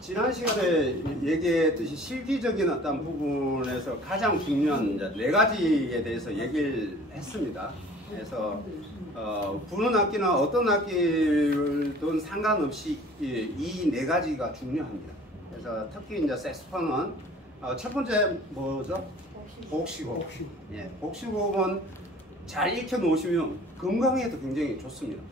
지난 시간에 얘기했듯이 실기적인 어떤 부분에서 가장 중요한 이제 4가지에 대해서 얘기를 했습니다. 그래서 부는 악기나 어떤 악기든 상관없이 이 4가지가 중요합니다. 그래서 특히 이제 색소폰은 첫 번째 뭐죠? 복식호흡. 예, 복식호흡은 잘 익혀 놓으시면 건강에도 굉장히 좋습니다.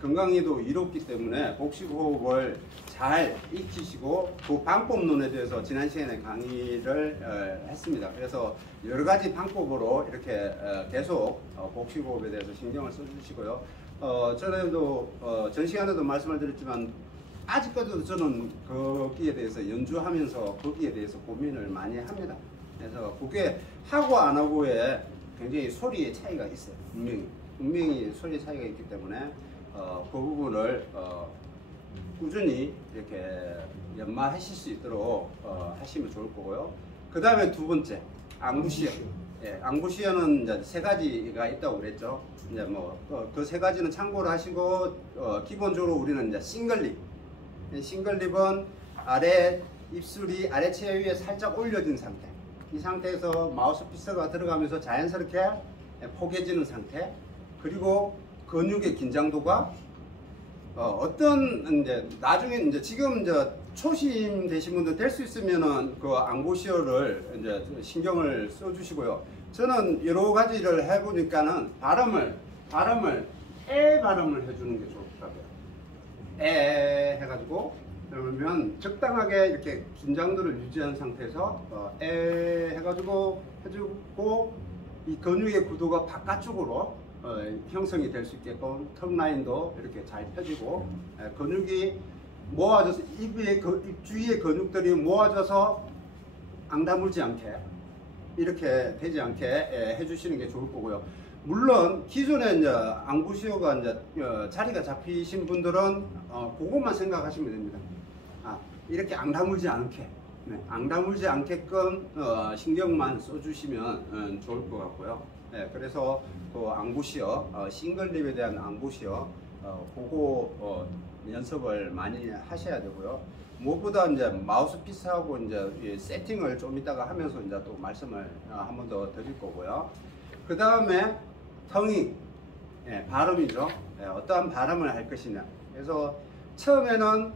건강에도 이롭기 때문에 복식호흡을 잘 익히시고 그 방법론에 대해서 지난 시간에 강의를 했습니다. 그래서 여러 가지 방법으로 이렇게 계속 복식호흡에 대해서 신경을 써주시고요. 전에도 전 시간에도 말씀을 드렸지만 아직까지도 저는 거기에 대해서 연주하면서 거기에 대해서 고민을 많이 합니다. 그래서 그게 하고 안 하고에 굉장히 소리의 차이가 있어요. 분명히 소리의 차이가 있기 때문에 그 부분을 꾸준히 이렇게 연마하실 수 있도록 하시면 좋을 거고요. 그 다음에 두 번째, 앙부시어. 예, 앙부시어는 이제 3가지가 있다고 그랬죠. 이제 뭐 그 3가지는 참고를 하시고 기본적으로 우리는 이제 싱글립. 싱글립은 아래 입술이 아래 치아 위에 살짝 올려진 상태. 이 상태에서 마우스피스가 들어가면서 자연스럽게 포개지는 상태. 그리고 근육의 긴장도가 어떤 이제 나중에 이제 지금 이제 초심 되신 분들 될 수 있으면은 그 앙보시어를 이제 신경을 써주시고요. 저는 여러 가지를 해보니까는 발음을 에 발음을 해주는 게 좋을 것 같아요. 에 해가지고 그러면 적당하게 이렇게 긴장도를 유지한 상태에서 에 해가지고 해주고 이 근육의 구도가 바깥쪽으로 형성이 될 수 있게끔 턱 라인도 이렇게 잘 펴지고 근육이 모아져서 입 주위의 근육들이 모아져서 앙다물지 않게 이렇게 되지 않게 해주시는 게 좋을 거고요. 물론 기존에 이제 앙부시어가 이제 자리가 잡히신 분들은 그것만 생각하시면 됩니다. 이렇게 앙다물지 않게, 앙다물지 않게끔 신경만 써주시면 좋을 것 같고요. 그래서 그 앙부시어, 싱글립에 대한 앙부시어, 그거 연습을 많이 하셔야 되고요. 무엇보다 이제 마우스피스하고 이제 세팅을 좀 이따가 하면서 이제 또 말씀을 한 번 더 드릴 거고요. 그 다음에 텅잉, 발음이죠. 어떠한 발음을 할 것이냐. 그래서 처음에는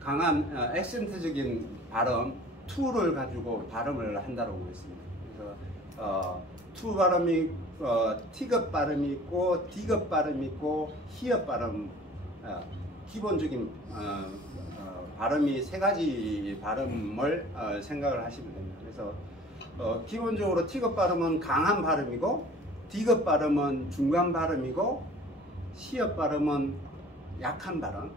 강한 액센트적인 발음, 투를 가지고 발음을 한다고 했습니다. 그래서 투 발음이 티급 발음이 있고 디급 발음이 있고 히읗 발음, 기본적인 발음이 3가지 발음을 생각을 하시면 됩니다. 그래서 기본적으로 티급 발음은 강한 발음이고 디급 발음은 중간 발음이고 히읗 발음은 약한 발음,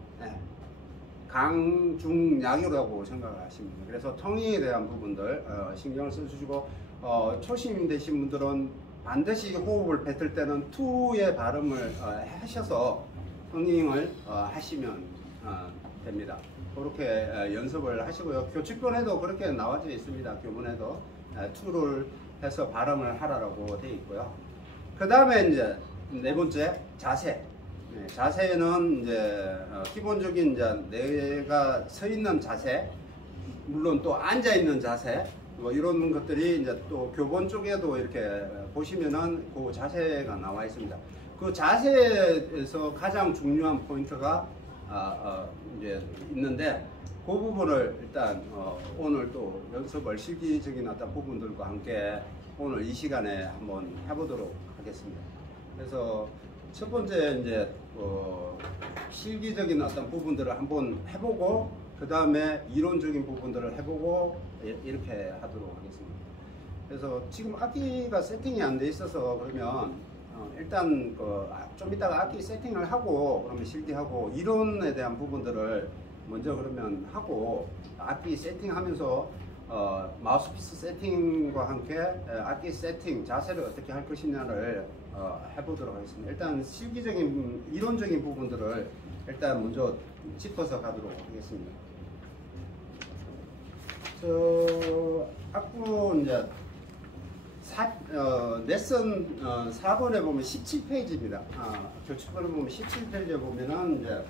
강, 중, 약이라고 생각을 하시면 됩니다. 그래서 텅잉에 대한 부분들 신경을 써주시고 초심 되신 분들은 반드시 호흡을 뱉을 때는 투의 발음을 하셔서 텅잉을 하시면 됩니다. 그렇게 연습을 하시고요. 교칙본에도 그렇게 나와져 있습니다. 교본에도 투를 해서 발음을 하라고 되어 있고요. 그 다음에 이제 4번째, 자세. 자세는 이제 기본적인 이제 내가 서 있는 자세, 물론 또 앉아 있는 자세, 뭐 이런 것들이 이제 또 교본 쪽에도 이렇게 보시면은 그 자세가 나와 있습니다. 그 자세에서 가장 중요한 포인트가 이제 있는데 그 부분을 일단 오늘 또 연습을 실기적인 어떤 부분들과 함께 오늘 이 시간에 한번 해보도록 하겠습니다. 그래서 첫 번째 이제 실기적인 어떤 부분들을 한번 해보고 그 다음에 이론적인 부분들을 해보고 이렇게 하도록 하겠습니다. 그래서 지금 악기가 세팅이 안 돼 있어서 그러면 일단 좀 이따가 악기 세팅을 하고 그러면 실기하고 이론에 대한 부분들을 먼저 그러면 하고 악기 세팅하면서 마우스피스 세팅과 함께 악기 세팅 자세를 어떻게 할 것이냐를 해보도록 하겠습니다. 일단 실기적인 이론적인 부분들을 일단 먼저 짚어서 가도록 하겠습니다. 악부 이제 레슨 4번에 보면 17페이지입니다. 교칙본에 보면 17페이지에 보면은 이제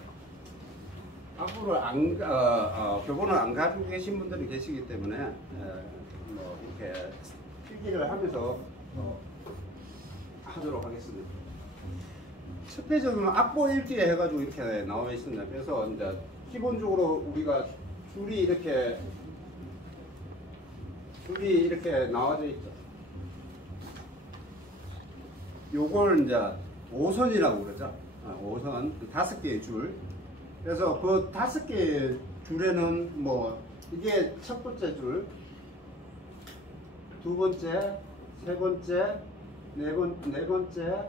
교본을 안 가지고 계신 분들이 계시기 때문에 뭐 이렇게 필기를 하면서 하도록 하겠습니다. 첫 페이지 보면 악보 읽기에 해가지고 이렇게 나와 있습니다. 그래서 이제 기본적으로 우리가 줄이 이렇게 나와져 있죠. 요걸 이제 5선이라고 그러죠. 5선 5개의 줄. 그래서 그 5개의 줄에는 뭐 이게 첫 번째 줄, 두 번째, 세 번째, 네 번째,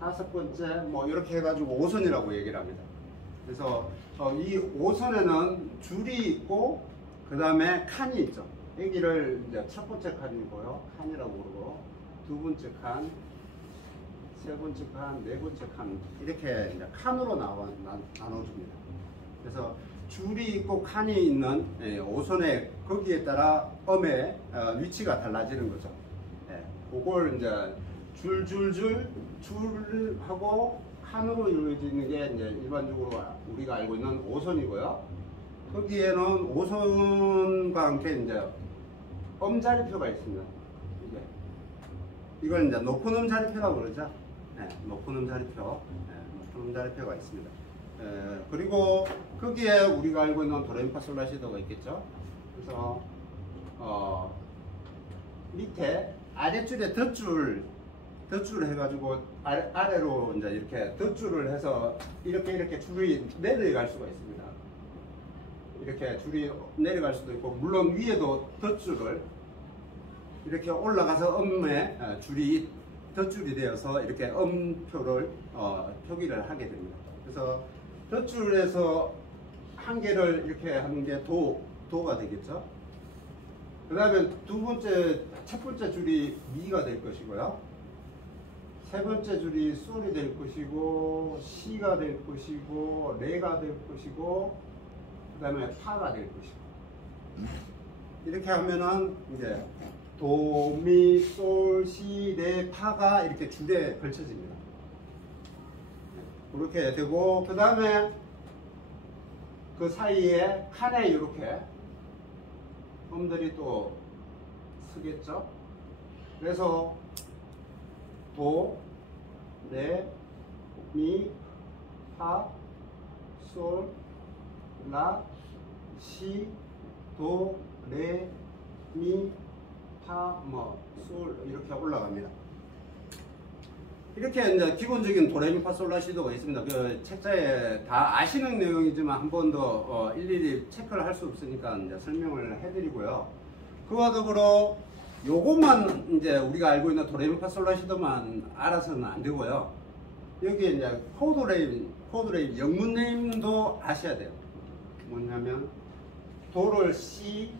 다섯 번째, 뭐 이렇게 해가지고 5선이라고 얘기를 합니다. 그래서 이 5선에는 줄이 있고 그 다음에 칸이 있죠. 여기를 이제 첫 번째 칸이고요, 칸이라고 그러고, 두 번째 칸, 세 번째 칸, 네 번째 칸, 이렇게 이제 칸으로 나눠줍니다. 그래서 줄이 있고 칸이 있는 5선의 거기에 따라 음의 위치가 달라지는 거죠. 그걸 이제 줄하고 칸으로 이루어지는 게 이제 일반적으로 우리가 알고 있는 5선이고요. 거기에는 5선과 함께 이제 음자리표가 있습니다. 이걸 이제 높은 음자리표라고 그러죠. 높은 음자리표, 높은 음자리표가 있습니다. 그리고 거기에 우리가 알고 있는 도레미파솔라시도가 있겠죠. 그래서 밑에 아랫줄에 덧줄 해가지고 아래로 이제 이렇게 덧줄을 해서 이렇게 줄이 내려갈 수가 있습니다. 이렇게 줄이 내려갈 수도 있고, 물론 위에도 덧줄을 이렇게 올라가서 음에 줄이 덧줄이 되어서 이렇게 음표를 표기를 하게 됩니다. 그래서 덧줄에서 한 개를 이렇게 하는 게 도가 되겠죠. 그 다음에 첫 번째 줄이 미가 될 것이고요. 세 번째 줄이 솔이 될 것이고, 시가 될 것이고, 레가 될 것이고, 그 다음에 파가 될 것이고. 이렇게 하면은 이제 도, 미, 솔, 시, 레, 파가 이렇게 줄에 걸쳐집니다. 그렇게 되고, 그 다음에 그 사이에 칸에 이렇게 음들이 또 쓰겠죠. 그래서 도, 레, 미, 파, 솔, 라, 시, 도, 레, 미, 파, 솔 이렇게 올라갑니다. 이렇게 이제 기본적인 도레미파솔라시도가 있습니다. 그 책자에 다 아시는 내용이지만 한 번 더 일일이 체크를 할 수 없으니까 이제 설명을 해드리고요. 그와 더불어 요것만 이제 우리가 알고 있는 도레미파솔라시도만 알아서는 안 되고요. 여기에 이제 코드레임 영문 네임도 아셔야 돼요. 뭐냐면 도를 C,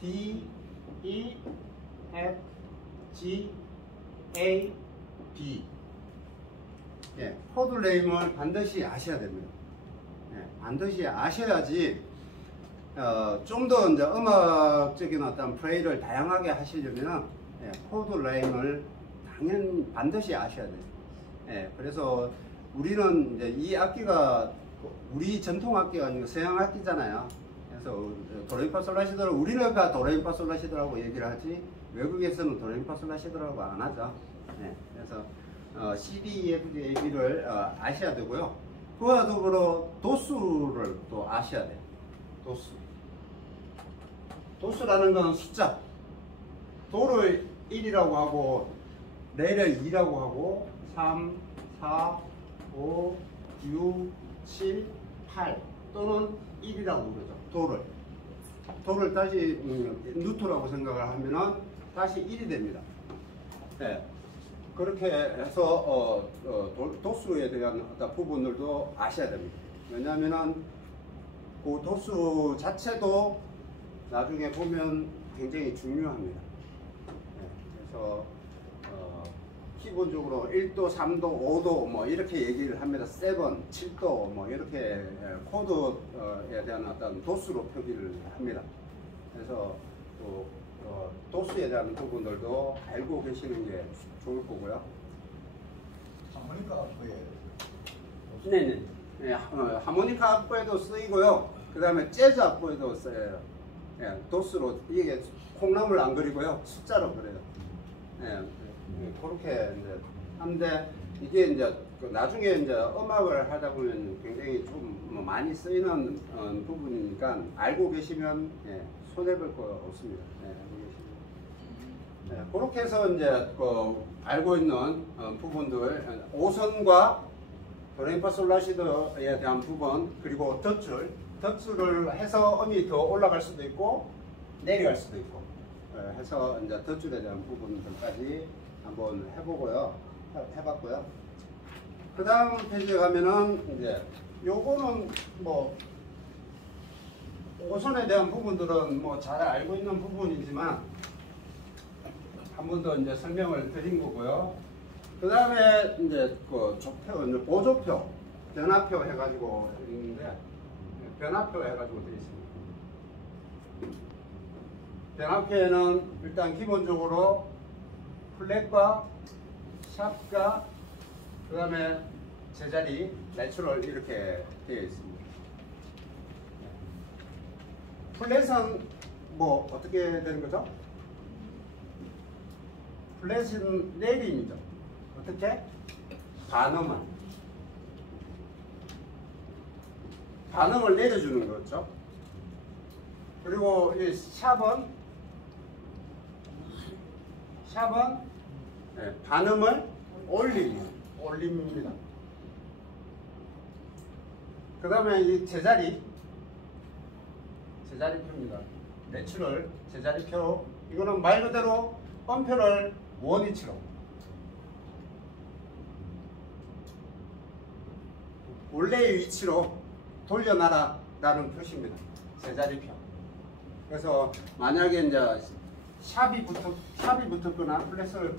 D, E, F, G, A, B. 코드 네임을 반드시 아셔야 됩니다. 반드시 아셔야지 좀 더 이제 음악적인 어떤 플레이를 다양하게 하시려면 코드 네임을 당연히 반드시 아셔야 돼요. 그래서 우리는 이제 이 악기가 우리 전통 악기가 아니고 서양 악기잖아요. 그래서 도레미파솔라시도를 우리는 도레미파솔라시도라고 얘기를 하지 외국에서는 도레미파솔라시도라고 안 하죠. 그래서 C, D, E, F, G, A, B를 아셔야 되고요. 그와 더불어 도수를 또 아셔야 돼요. 도수라는 건 숫자. 도를 1이라고 하고 레를 2라고 하고 3, 4, 5, 6, 7, 8 또는 1이라고 그러죠. 도를 다시 누트라고 생각을 하면은 다시 1이 됩니다. 그렇게 해서 도수에 대한 어떤 부분들도 아셔야 됩니다. 왜냐하면은 그 도수 자체도 나중에 보면 굉장히 중요합니다. 그래서 기본적으로 1도, 3도, 5도 뭐 이렇게 얘기를 합니다. 7, 7도 뭐 이렇게 코드에 대한 어떤 도수로 표기를 합니다. 그래서 또 도수에 대한 부분들도 알고 계시는 게 좋을 거고요. 하모니카 악보에 네네. 예, 하모니카 악보에도 쓰이고요. 그 다음에 재즈 악보에도 쓰여요. 예, 도수로 이게 콩나물 안 그리고요, 숫자로 그려요. 예, 그렇게 이제 하는데 이게 이제 나중에 이제 음악을 하다 보면 굉장히 좀뭐 많이 쓰이는 부분이니까 알고 계시면 예, 손해볼 거 없습니다. 예, 알고 계시면. 예, 그렇게 해서 이제 알고 있는 부분들 5선과 도레미파솔라시도에 대한 부분, 그리고 덧줄을 해서 음이 더 올라갈 수도 있고 내려갈 수도 있고 해서 이제 덧줄에 대한 부분들까지 한번 해봤고요. 그 다음 페이지에 가면은 이제 요거는 뭐 5선에 대한 부분들은 뭐 잘 알고 있는 부분이지만 한 번 더 이제 설명을 드린 거고요. 그 다음에 이제 보조표, 변화표 해가지고 있는데, 변화표 해가지고 되어 있습니다. 변화표에는 일단 기본적으로 플랫과 샵과 그 다음에 제자리, 내추럴 이렇게 되어 있습니다. 플랫은 뭐 어떻게 되는 거죠? 플랫은 내림이죠. 어떻게? 반음을 내려주는 거죠. 그리고 이 샵은 네, 반음을 올립니다. 그 다음에 이 제자리표입니다. 내추럴 제자리표, 이거는 말 그대로 음표를 원위치로 원래의 위치로 돌려놔라라는 표시입니다. 제자리표. 그래서 만약에 이제 샵이 붙었거나 플랫을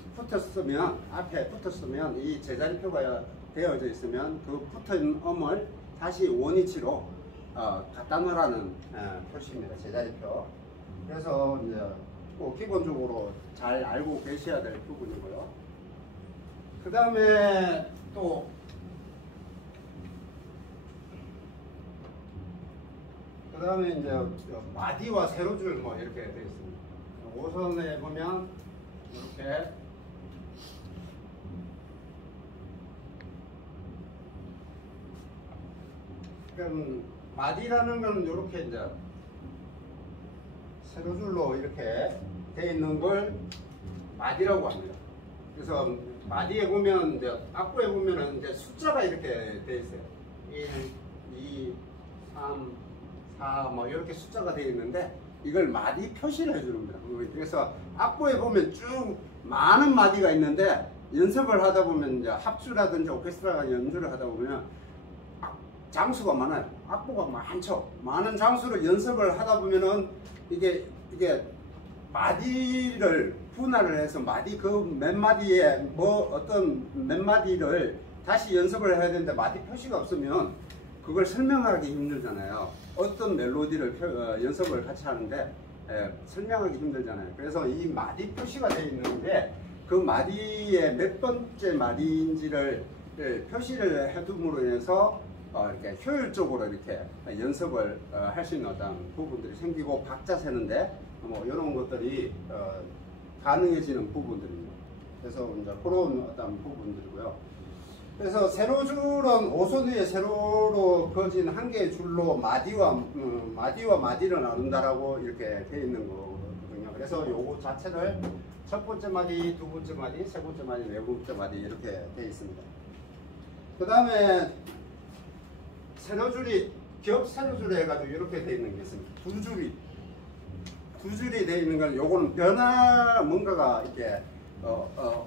앞에 붙었으면 이 제자리표가 되어져 있으면 그 붙은 음을 다시 원위치로 갖다 놓으라는 표시입니다. 제자리표. 그래서 이제 꼭 기본적으로 잘 알고 계셔야 될 부분이고요. 그 다음에 또 이제 마디와 세로줄 뭐 이렇게 되어 있습니다. 5선에 보면 이렇게 그럼 마디라는 건 이렇게 이제 세로줄로 이렇게 되어 있는 걸 마디라고 합니다. 그래서 마디에 보면 이제 악보에 보면은 이제 숫자가 이렇게 되어 있어요. 1, 2, 3, 4 뭐 이렇게 숫자가 되어 있는데 이걸 마디 표시를 해주는 겁니다. 그래서 악보에 보면 쭉 많은 마디가 있는데 연습을 하다 보면 이제 합주라든지 오케스트라 연주를 하다 보면 장수가 많아요. 악보가 많죠. 많은 장수를 연습을 하다 보면은 이게 마디를 분할을 해서 마디 그 몇 마디에 뭐 어떤 몇 마디를 다시 연습을 해야 되는데 마디 표시가 없으면 그걸 설명하기 힘들잖아요. 어떤 멜로디를 연습을 같이 하는데 설명하기 힘들잖아요. 그래서 이 마디 표시가 되어 있는데 그 마디의 몇 번째 마디인지를 표시를 해둠으로 인해서 이렇게 효율적으로 이렇게 연습을 할 수 있는 어떤 부분들이 생기고 박자 세는데 뭐 이런 것들이 가능해지는 부분들입니다. 그래서 이제 그런 어떤 부분들이고요. 그래서 세로줄은 5선 위에 세로로 그어진 한 개의 줄로 마디와 마디를 나눈다라고 이렇게 되어 있는 거거든요. 그래서 요거 자체를 첫 번째 마디, 두 번째 마디, 세 번째 마디, 네 번째 마디 이렇게 되어 있습니다. 그 다음에 세로줄이 겹 세로줄에 해가지고 이렇게 되어 있는 게 있습니다. 두 줄이 되어 있는 건 요거는 변화 뭔가가 이렇게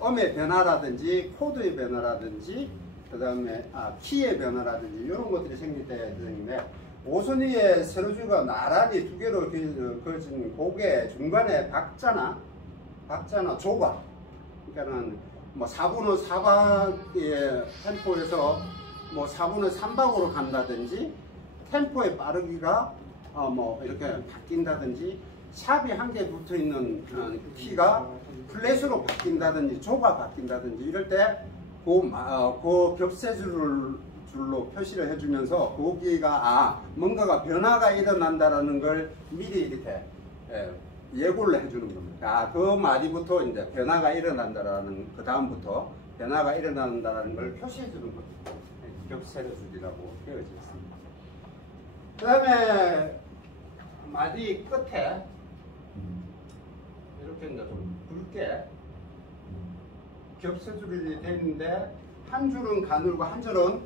음의 변화라든지 코드의 변화라든지 그 다음에 키의 변화라든지 이런 것들이 생길 때인데 5선 위에 세로줄과 나란히 두 개로 그어진 곡의 중간에 박자나 조각, 그러니까는 뭐 4분의 4박의 템포에서 뭐 4분의 3박으로 간다든지 템포의 빠르기가 뭐 이렇게 바뀐다든지 샵이 한 개 붙어 있는 키가 플랫으로 바뀐다든지 조가 바뀐다든지 이럴 때 그 겹세줄을 줄로 표시를 해주면서 거기가 뭔가가 변화가 일어난다라는 걸 미리 이렇게 예고를 해주는 겁니다. 그 마디부터 이제 변화가 일어난다라는 그 다음부터 변화가 일어난다라는 걸 표시해주는 겁니다. 겹세로줄이라고 되어져 있습니다. 그 다음에 마디 끝에 이렇게 이제 좀 굵게 겹세줄이 되어 있는데 한 줄은 가늘고 한 줄은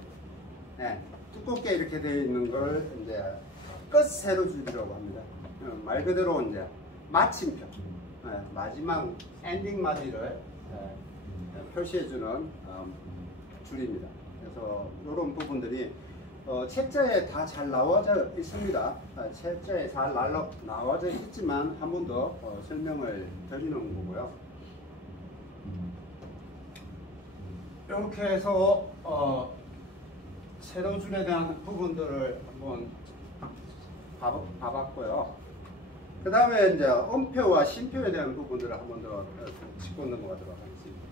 두껍게 이렇게 되어 있는 걸 이제 끝세로줄이라고 합니다. 말 그대로 이제 마침표, 마지막 엔딩 마디를 표시해주는 줄입니다. 그래서 이런 부분들이 책자에 다 잘 나와져 있습니다. 책자에 잘 나와져 있지만 한 번 더 설명을 드리는 거고요. 이렇게 해서 세로줄에 대한 부분들을 한번 봐봤고요. 그 다음에 이제 음표와 심표에 대한 부분들을 한번 더 짚고 넘어가도록 하겠습니다.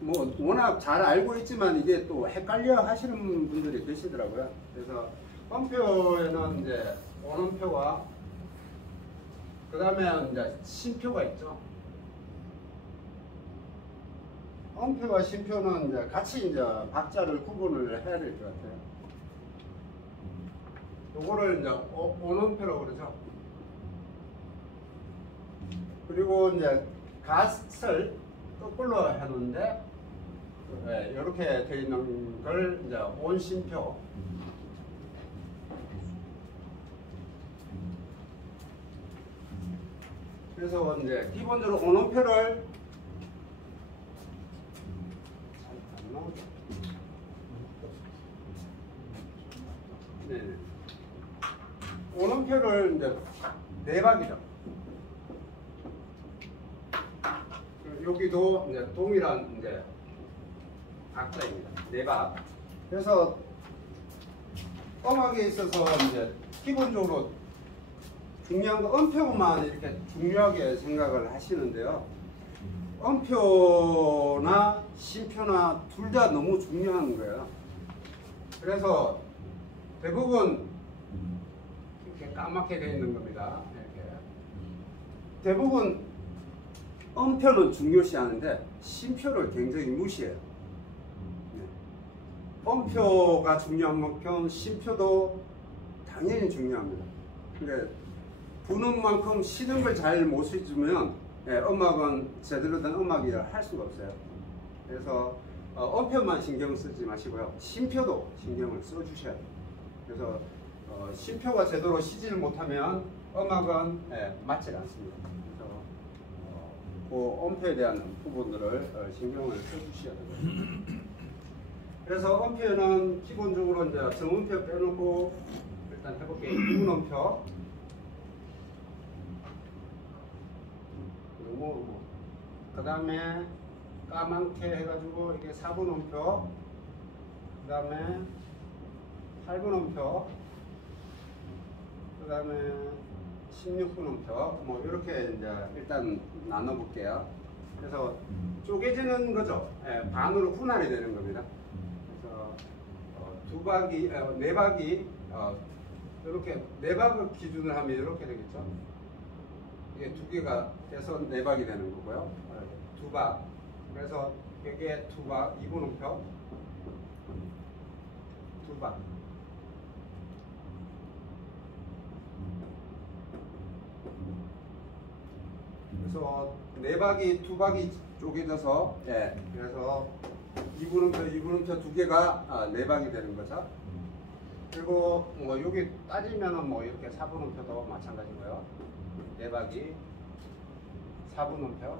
뭐 워낙 잘 알고 있지만 이게 또 헷갈려 하시는 분들이 계시더라고요. 그래서 음표에는 이제 원음표와 그 다음에 이제 심표가 있죠. 음표와 심표는 이제 같이 이제 박자를 구분을 해야 될 것 같아요. 요거를 이제 원음표라고 그러죠. 그리고 이제 갓을 거꾸로 해놓는데 이렇게 되어 있는 걸 이제 온심표. 그래서 이제 기본적으로 온음표를 네네. 온음표를 이제 네 박이죠. 여기도 이제 동일한 이제 박자입니다. 네 박. 그래서 음악에 있어서 이제 기본적으로 중요한 거 음표만 이렇게 중요하게 생각을 하시는데요. 음표나 심표나 둘 다 너무 중요한 거예요. 그래서 대부분 이렇게 까맣게 되어 있는 겁니다. 이렇게. 대부분 음표는 중요시하는데 심표를 굉장히 무시해요. 음표가 중요한 만큼 심표도 당연히 중요합니다. 근데 부는 만큼 쉬는 걸 잘 못 쉬주면 음악은 제대로 된 음악이라 할 수가 없어요. 그래서 음표만 신경 쓰지 마시고요. 심표도 신경을 써주셔야 돼요. 그래서 심표가 제대로 쉬지를 못하면 음악은 맞지 않습니다. 그래서 그 음표에 대한 부분들을 신경을 써주셔야 돼요. 그래서 음표는 기본적으로 이제 정음표 빼놓고 일단 해볼게요. 이분음표. 그 다음에 까맣게 해가지고 이게 4분음표, 그 다음에 8분음표, 그 다음에 16분음표, 뭐 이렇게 이제 일단 나눠볼게요. 그래서 쪼개지는 거죠. 반으로 분할이 되는 겁니다. 그래서 두 박이, 네 박이 이렇게 네 박을 기준으로 하면 이렇게 되겠죠. 이게 두 개가 돼서 네 박이 되는 거고요. 두 박. 그래서 이게 두 박, 2분음표. 두 박. 그래서 네 박이, 두 박이 쪼개져서, 그래서 2분음표 두 개가 네 박이 되는 거죠. 그리고 뭐 여기 따지면은 뭐 이렇게 4분음표도 마찬가지고요. 네 박이 4분음표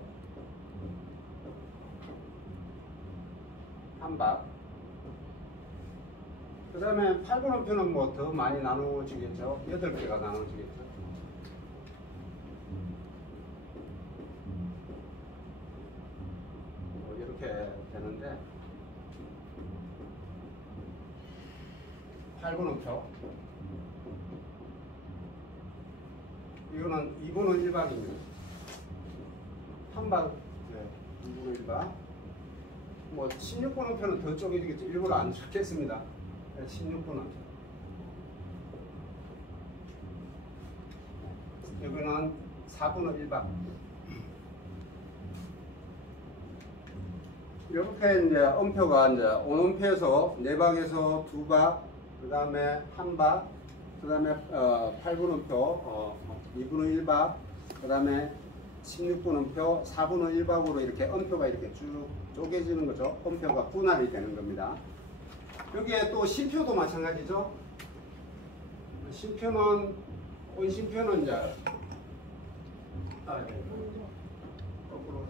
한 박. 그 다음에 8분음표는 뭐 더 많이 나누어지겠죠. 8개가 나누어지겠죠. 뭐 이렇게 되는데 8분음표 이거는 2분의 1박입니다. 한 박, 2분의 1박. 뭐 16분 음표는 더 쪼개지겠죠. 일부러 안 적겠습니다. 16분 음표. 여기는 4분의 1박. 이렇게 이제 음표가 이제 온음표에서 4박에서 2박, 그 다음에 1박, 그 다음에 8분음표, 2분의 1박, 그 다음에 16분음표, 4분의 1박으로 이렇게 음표가 이렇게 쭉 쪼개지는 거죠. 음표가 분할이 되는 겁니다. 여기에 또 심표도 마찬가지죠. 심표는, 온심표는 이제, 거꾸로.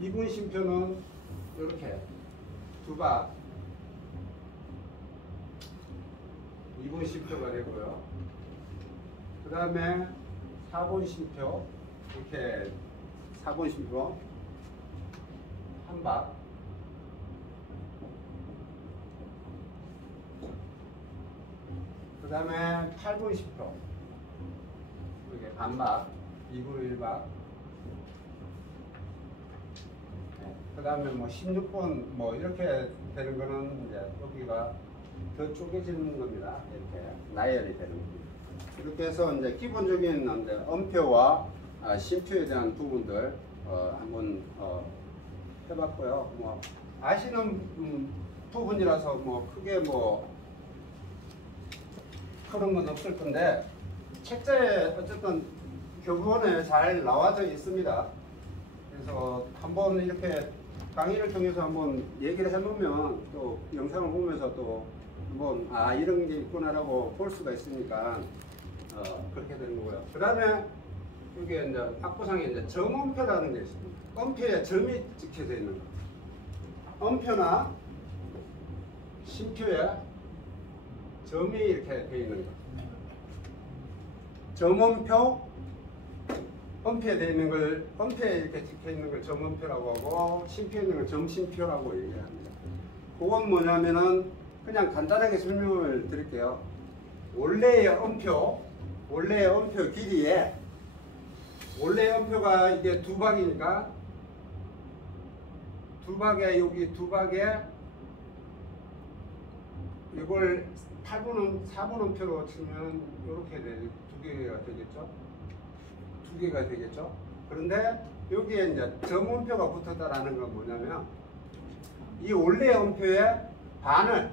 2분 심표는 이렇게 2박, 2분 심표가 되고요. 그 다음에 4분 심표, 이렇게 4분 심표, 1박, 그 다음에 8분 심표, 이렇게 반박, 2분 1박, 그 다음에 뭐 16분 뭐 이렇게 되는 거는 이제 여기가 더 쪼개지는 겁니다. 이렇게 나열이 되는 겁니다. 이렇게 해서 이제 기본적인 음표와 심표에 대한 부분들 한번 해봤고요. 뭐 아시는 부분이라서 뭐 크게 뭐 그런 건 없을 건데 책자에 어쨌든 교본에 잘 나와져 있습니다. 그래서 한번 이렇게 강의를 통해서 한번 얘기를 해보면 또 영상을 보면서 또 한번 이런 게 있구나라고 볼 수가 있으니까 그렇게 되는 거고요. 그 다음에 여기에 이제 악보상에 이제 점음표라는 게 있습니다. 음표에 점이 찍혀져 있는 거. 음표나 심표에 점이 이렇게 되어 있는 거. 점음표, 음표에 되어 있는 걸, 음표에 이렇게 찍혀 있는 걸 점음표라고 하고, 심표에 있는 걸 점심표라고 얘기를 합니다. 그건 뭐냐면은, 그냥 간단하게 설명을 드릴게요. 원래의 음표 길이에, 원래의 음표가 이게 2박이니까, 2박에, 여기 2박에, 이걸 4분 음표로 치면, 이렇게 두 개가 되겠죠? 2개가 되겠죠? 그런데 여기에 이제 점음표가 붙었다라는 건 뭐냐면 이 원래 음표에 반을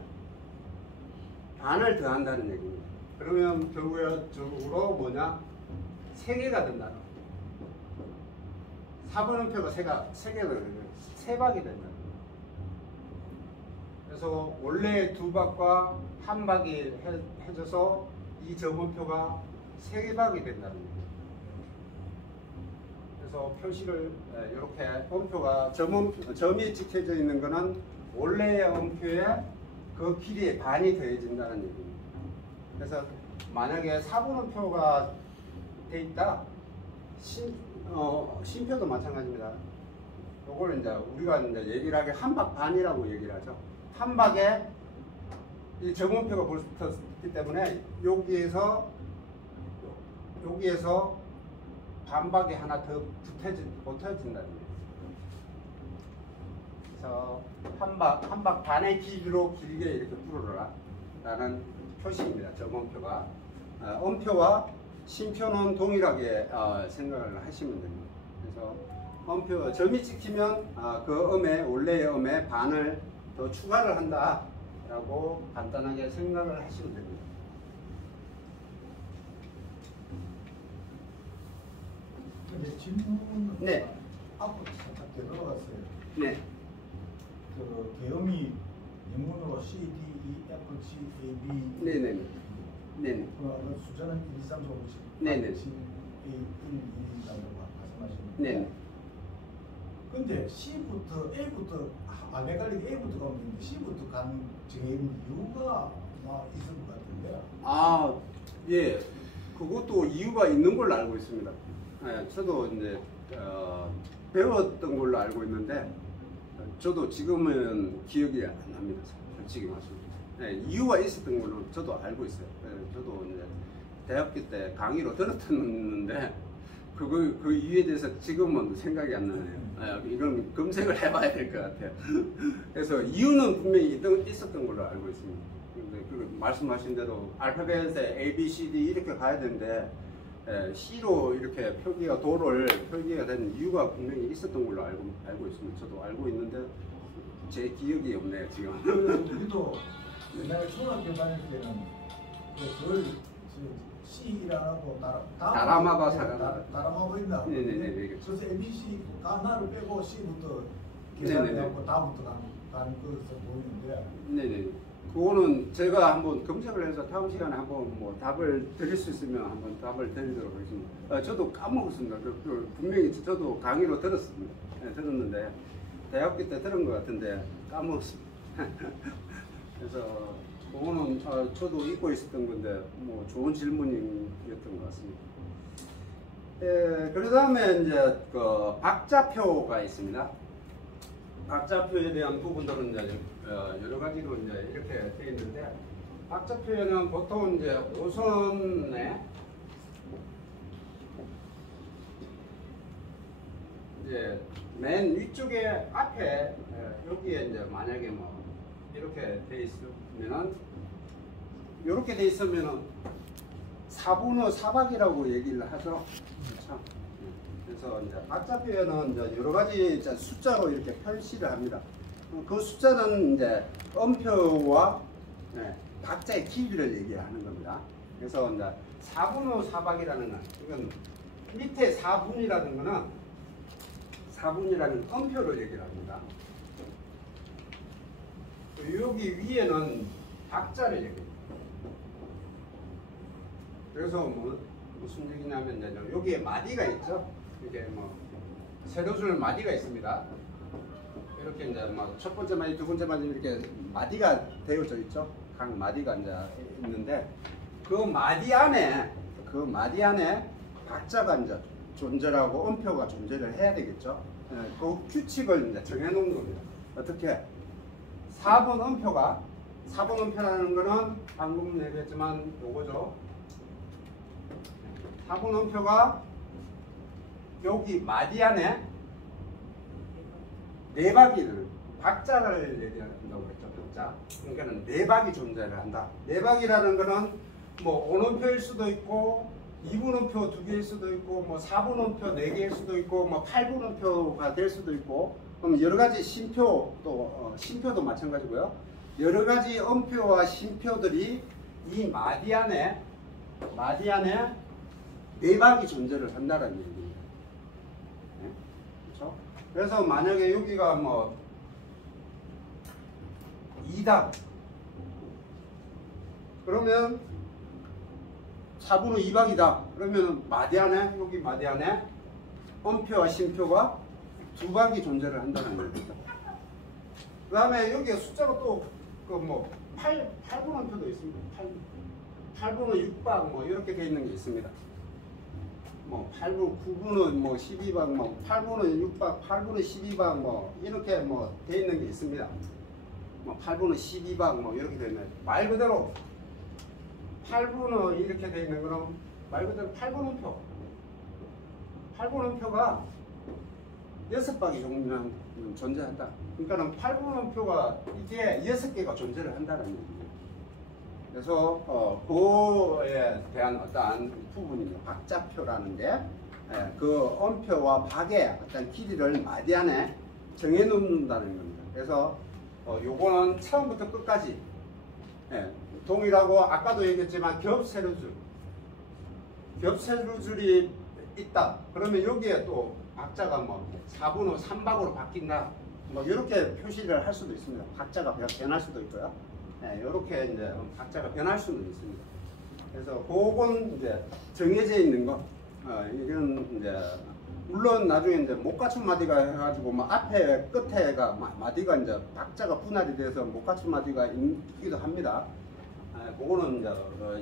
더한다는 얘기입니다. 그러면 결국적으로 뭐냐? 3개가 된다는 거예요. 4분 음표가 3개가 되는 3박이 된다는 거예요. 그래서 원래 2박과 1박이 해져서 이 점음표가 3박이 된다는 거예요. 그래서 표시를 이렇게 음표가 점이 찍혀져 있는 것은 원래의 음표에 그 길이의 반이 더해진다는 얘기입니다. 그래서 만약에 4분 음표가 돼 있다, 심표도 마찬가지입니다. 이걸 이제 우리가 이제 얘기를 하게 1박 반이라고 얘기를 하죠. 1박에 이 점음표가 붙었기 때문에 여기에서 반박이 하나 더 붙어진다는 거예요. 그래서 한박 반의 길이로 길게 이렇게 풀어라 라는 표시입니다. 점음표가. 음표와 심표는 동일하게 생각을 하시면 됩니다. 그래서 점이 찍히면 그 원래의 음에 반을 더 추가를 한다 라고 간단하게 생각을 하시면 됩니다. 질문은 네. 앞으로 살짝 되돌아갔어요. 네. 그 계엄이 영문으로 C, D, E, F, G, A, B. 네네. 네네. 그 숫자는 1, 2, 3, 4, 5, 6, 7, 네네. 8, 7, A, 1, 2라고 말씀하시는데. 네네. 근데 C부터 A부터 헷갈리게 A부터 가면 되는데 C부터 간 정해진 이유가 있을 것 같은데. 예. 그것도 이유가 있는 걸로 알고 있습니다. 네, 저도 이제 배웠던 걸로 알고 있는데 저도 지금은 기억이 안 납니다. 솔직히 말씀드리면. 네, 이유가 있었던 걸로 저도 알고 있어요. 네, 저도 이제 대학교 때 강의로 들었었는데 그 이유에 대해서 지금은 생각이 안 나네요. 이건 검색을 해봐야 될 것 같아요. 그래서 이유는 분명히 있었던 걸로 알고 있습니다. 근데 그 말씀하신 대로 알파벳에 A, B, C, D 이렇게 가야 되는데 C로 이렇게 표기가 된 이유가 분명히 있었던 걸로 알고 있습니다. 저도 알고 있는데 제 기억이 없네요 지금. 우리도 옛날에 초등학교 다닐 때는 그걸 C라고 다라마바 다라마바 있나? 네네네. 그래서 ABC 하나를 빼고 C부터 네네네. 계산해갖고 다음부터 가는 것을 보이는데. 네네. 그거는 제가 한번 검색을 해서 다음 시간에 한번 뭐 답을 드릴 수 있으면 한번 답을 드리도록 하겠습니다. 저도 까먹었습니다. 분명히 저도 강의로 들었습니다. 들었는데 대학교 때 들은 것 같은데 까먹었습니다. 그래서 그거는 저도 잊고 있었던 건데 뭐 좋은 질문이었던 것 같습니다. 그 다음에 이제 그 박자표가 있습니다. 박자표에 대한 부분들은 이제 여러 가지로 이제 이렇게 되어 있는데 박자표에는 보통 이제 오선에 이제 맨 위쪽에 앞에 여기에 이제 만약에 뭐 이렇게 돼 있으면은 이렇게 돼 있으면은 4분의 4박이라고 얘기를 하죠. 그렇죠? 그래서 이제 박자표에는 이제 여러 가지 이제 숫자로 이렇게 표시를 합니다. 그 숫자는 이제 음표와 박자의 길이를 얘기하는 겁니다. 그래서 이제 4분의 4박이라는 건 이건 밑에 4분이라는 거는 4분이라는 음표를 얘기를 합니다. 여기 위에는 박자를 얘기합니다. 그래서 뭐 무슨 얘기냐면 이제 여기에 마디가 있죠. 이게 뭐 세로줄 마디가 있습니다. 이렇게 이제 뭐 첫 번째 마디, 두 번째 마디 이렇게 마디가 되어져 있죠. 각 마디가 이제 있는데 그 마디 안에 박자가 이제 존재하고 음표가 존재를 해야 되겠죠. 그 규칙을 이제 정해놓은 겁니다. 어떻게? 4번 음표라는 거는 방금 얘기했지만 요거죠. 4번 음표가 여기 마디 안에 네 바퀴를 박자를 얘기한다고 했죠. 박자. 그러니까는 네 박이 존재를 한다. 네 박이라는 거는 뭐 5음표일 수도 있고 2분음표 2개일 수도 있고 뭐 4분음표 4개일 수도 있고 뭐 8분음표가 될 수도 있고 그럼 여러 가지 심표도 마찬가지고요. 여러 가지 음표와 심표들이 이 마디 안에 네 박이 존재를 한다는 얘기입니다. 네? 그렇죠? 그래서 만약에 여기가 뭐 2단 그러면 4분의 2박이다. 그러면 여기 마디 안에 음표와 심표가 두 박이 존재를 한다는 겁니다. 그 다음에 여기에 숫자가 또 그 뭐 8분음표도 있습니다. 8분의 6박 뭐 이렇게 되어 있는 게 있습니다. 뭐 9분의 뭐 12박 뭐 8분의 6박 8분의 12박 뭐 이렇게 뭐 되어 있는 게 있습니다. 뭐 8분의 12박 뭐 이렇게 되어 있는 말 그대로 8분의 이렇게 되어 있는 거는 말 그대로 8분음표가 6박이 존재한다. 그러니까 8분음표가 이게 6개가 존재를 한다는 얘기예요. 그래서 그에 대한 어떠한 부분이 박자표라는 게 그 음표와 박의 어떤 길이를 마디 안에 정해 놓는다는 겁니다. 그래서 요거는 처음부터 끝까지 동일하고 아까도 얘기했지만 겹세로줄이 있다. 그러면 여기에 또 박자가 뭐 4분의 3박으로 바뀐다. 뭐 이렇게 표시를 할 수도 있습니다. 박자가 변할 수도 있고요. 이렇게 이제 박자가 변할 수는 있습니다. 그래서 그건 이제 정해져 있는 거. 이건 이제 물론 나중에 이제 못 갖춘 마디가 해가지고 뭐 앞에 끝에가 마디가 이제 박자가 분할이 돼서 못 갖춘 마디가 있기도 합니다. 그거는 이제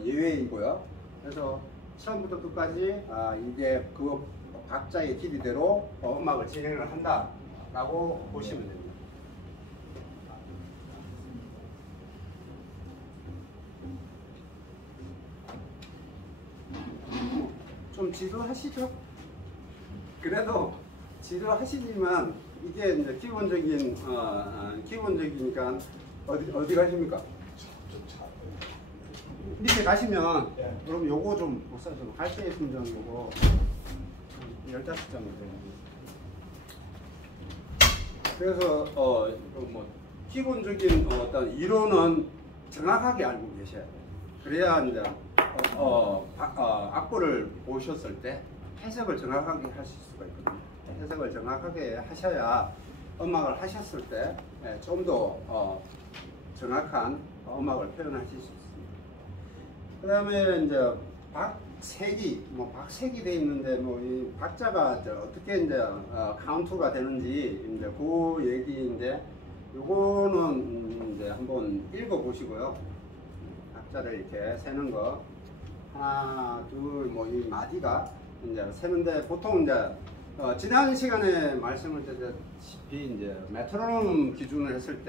예외이고요. 그래서 처음부터 끝까지 이게 그 박자의 길이대로 음악을 진행을 한다라고 보시면 됩니다. 좀 지루하시죠? 그래도 지루하시지만 이게 이제 기본적이니까 어디 가십니까? 밑에 가시면 예. 그럼 요거 좀 보세요. 좀 갈대 순정 요거 15장을 돼요. 그래서 뭐 기본적인 어떤 이론은 정확하게 알고 계셔야 돼요. 그래야 이제 악보를 보셨을 때 해석을 정확하게 하실 수가 있거든요. 해석을 정확하게 하셔야 음악을 하셨을 때 좀 더 정확한 음악을 표현하실 수 있습니다. 그 다음에 이제 박색이 돼 있는데 뭐 이 박자가 이제 어떻게 이제 카운트가 되는지 이제 그 얘기인데 요거는 이제 한번 읽어 보시고요. 박자를 이렇게 세는 거 하나 둘 뭐 이 마디가 이제 세는데 보통 이제 지난 시간에 말씀을 드렸다시피 이제 메트로놈 기준을 했을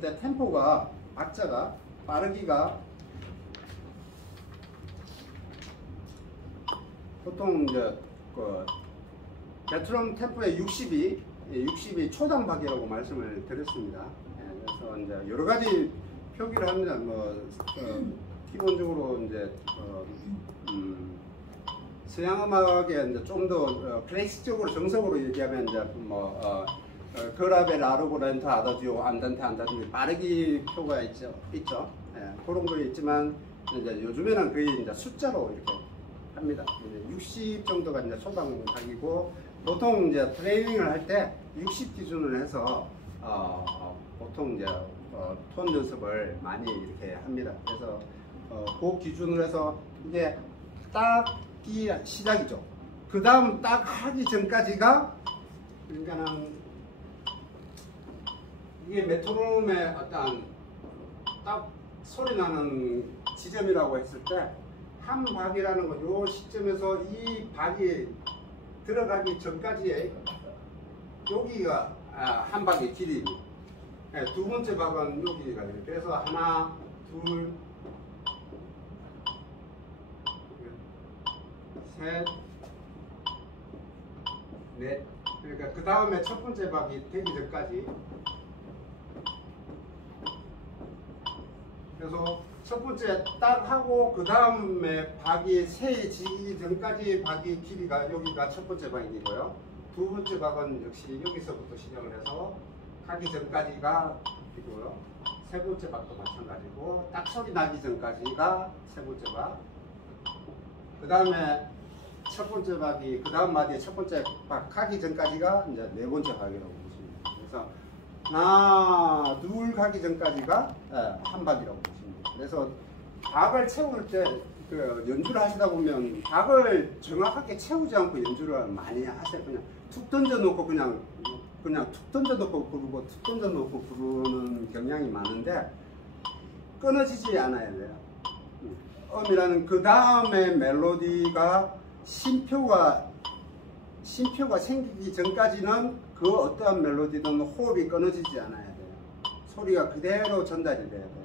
때 템포가 박자가 빠르기가 보통 이제 그 메트로놈 템포의 60이 초단박이라고 말씀을 드렸습니다. 그래서 이제 여러 가지 표기를 합니다. 뭐 기본적으로 이제 서양 음악에 이제 좀 더 클래식적으로 정석으로 얘기하면 이제 뭐 그라베 라르고 렌트 아다지오 안단테 빠르기 표가 있죠. 그런 거 있지만 이제 요즘에는 거의 이제 숫자로 이렇게 합니다. 60 정도가 이제 초단박이고 보통 이제 트레이닝을 할 때 60 기준을 해서 보통 이제 톤 연습을 많이 이렇게 합니다. 그래서 그 기준으로 해서 이게 딱이 시작이죠. 그 다음 딱 하기 전까지가 그러니까는 이게 메트로놈의 어떤 딱 소리 나는 지점이라고 했을 때 한 박이라는 건 요 시점에서 이 박이 들어가기 전까지의 여기가 한 박의 길이입니다. 네, 두 번째 박은 여기가 돼요. 그래서 하나, 둘, 셋, 넷. 그러니까 그 다음에 첫 번째 박이 되기 전까지. 그래서 첫 번째 딱 하고 그 다음에 박이 세지기 전까지 박이 길이가 여기가 첫 번째 박이고요. 두 번째 박은 역시 여기서부터 시작을 해서 가기 전까지가 이고요. 세 번째 박도 마찬가지고 딱 소리 나기 전까지가 세 번째 박. 그 다음에 첫 번째 박이 그 다음 마디에 첫 번째 박 가기 전까지가 이제 네 번째 박이라고 보시면 됩니다. 그래서 하나, 둘 가기 전까지가 한 박이라고 보시면 됩니다. 그래서 박을 채울 때 그 연주를 하시다 보면 박을 정확하게 채우지 않고 연주를 많이 하세요. 그냥 툭 던져놓고 그냥 툭 던져놓고 부르고 툭 던져놓고 부르는 경향이 많은데 끊어지지 않아야 돼요. 음이라는 그 다음에 멜로디가 심표가 생기기 전까지는 그 어떠한 멜로디든 호흡이 끊어지지 않아야 돼요. 소리가 그대로 전달이 돼야 돼요.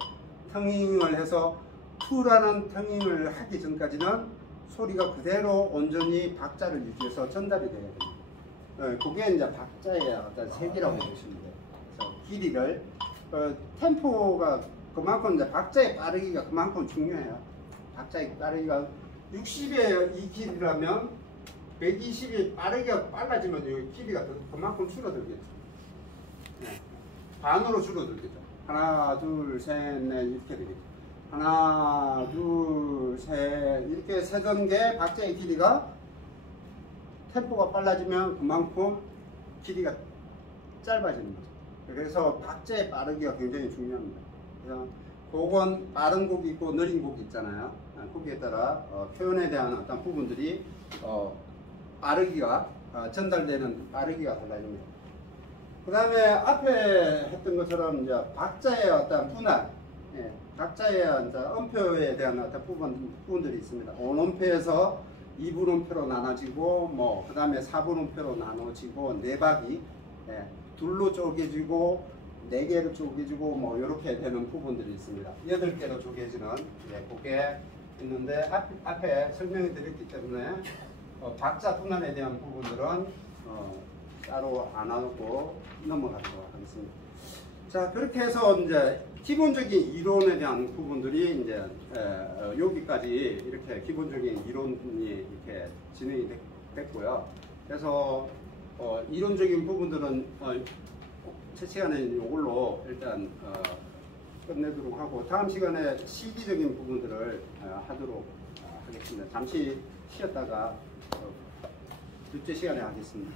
텅잉을 해서 투라는 텅잉을 하기 전까지는 소리가 그대로 온전히 박자를 유지해서 전달이 돼야 됩니다. 그게 이제 박자의 어떤 색이라고 보시면 돼요. 그래서 길이를 템포가 그만큼 이제 박자의 빠르기가 그만큼 중요해요. 박자의 빠르기가 60의 이 길이라면 120이 빠르기가 빨라지면 이 길이가 그만큼 줄어들겠죠. 네. 반으로 줄어들겠죠. 하나, 둘, 셋, 넷 이렇게 되겠죠. 하나, 둘, 셋 이렇게 세던 게 박자의 길이가 템포가 빨라지면 그만큼 길이가 짧아지는 거죠. 그래서 박자의 빠르기가 굉장히 중요합니다. 그래서 곡은 빠른 곡이 있고 느린 곡이 있잖아요. 거기에 따라 표현에 대한 어떤 부분들이 빠르기가 전달되는 빠르기가 달라집니다. 그 다음에 앞에 했던 것처럼 이제 박자의 어떤 분할, 박자의 음표에 대한 어떤 부분들이 있습니다. 온음표에서 2분음표로 나눠지고, 뭐, 그 다음에 4분음표로 나눠지고, 네 박이, 둘로 쪼개지고, 4개로 쪼개지고, 뭐, 이렇게 되는 부분들이 있습니다. 8개로 쪼개지는, 그게 있는데 앞에 설명해 드렸기 때문에 박자 분할에 대한 부분들은 따로 안 하고 넘어가도록 하겠습니다. 자, 그렇게 해서 이제 기본적인 이론에 대한 부분들이 이제 여기까지 이렇게 기본적인 이론이 이렇게 진행이 됐고요. 그래서 이론적인 부분들은 제 시간에 이걸로 일단 끝내도록 하고 다음 시간에 실기적인 부분들을 하도록 하겠습니다. 잠시 쉬었다가 둘째 시간에 하겠습니다.